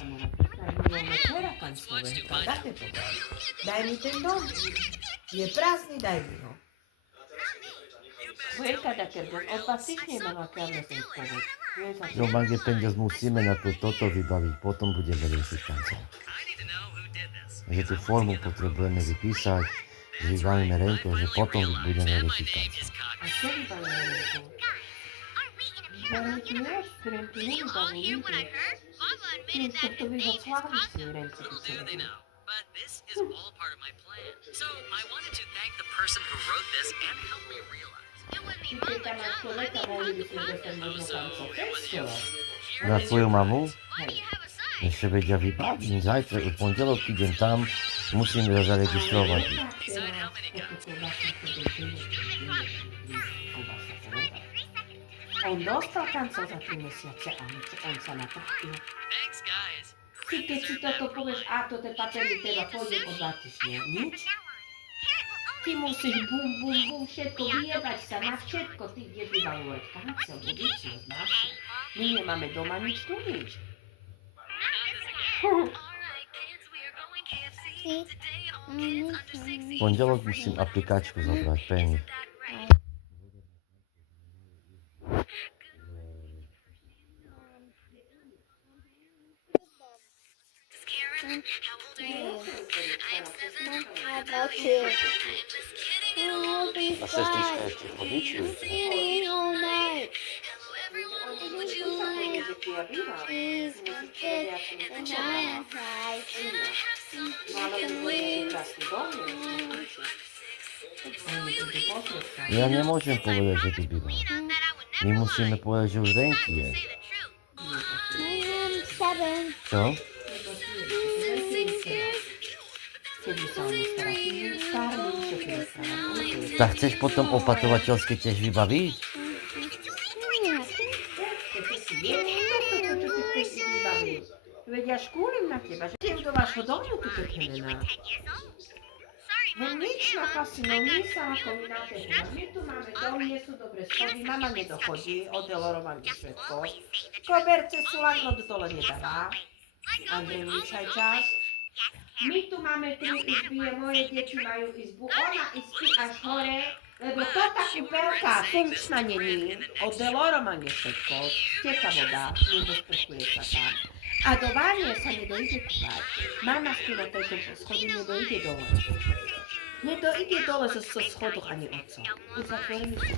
kamarátka. Daj mi dcera kanclové. Dáte to. Daj mi ten dom. Je prázdny, daj mi ho. Buďka také, od vás tiež nemala karnesenskú vec. Romanke peniaz musíme na toto vybaviť, potom budeme riešiť kancel. Takže tú formu potrebujeme vypísať, že vybavíme rentu, že potom budeme riešiť kancel. A čo vybavíme rentu? Rentu nie, rentu nevybavujú nikdy. To by ho slávili si rentu. But this is all part of my plan. So I wanted to thank the person who wrote this and help me realize it wouldn't be my job. Na tvoju mamu? Ešte vedia vybaviť. Zajtra, v pondelok idem tam, musím ju zaregistrovať. On dostal kancel za 3 mesiace a on sa natrpil. Thanks, guys. Ty keď si toto povieš, a to tie papiery teda pôjdem o 2 týždne. Nič? Ty musíš bum, všetko vyjebať sa na všetko. Ty ideš vybavovať kancel, budúci znáš. My nemáme doma nič, tu nič. V pondelok musím aplikáčku zobrať, Penny. A sestrička ešte chodí, či už? Ja nemôžem povedať, že tu bývam. My musíme povedať, že už renky je. Čo? Tak chceš potom opatrovateľské tiež vybaviť? Veď ja škúlim na teba, že idem do vášho domu tu peknená. No nič na kasino, nie sa ako vy na teba. My tu máme dom, nie sú dobre schody, mama nedochodí, odelorovaný všetko. Koberce sú ladno dole nedáva. Andrej, vyčaj čas. My tu máme 3 izby, moje deti majú izbu, ona izby až hore, lebo to tá kúpeľka funkčná není, odelorovaný všetko, teka voda, nedosprchuje sa tam. A do vánie sa nedojde kúpať. Mama spí na tejto schody, nedojde dole. Nedojde dole zo schodoch ani otco. Uzatvorený sú.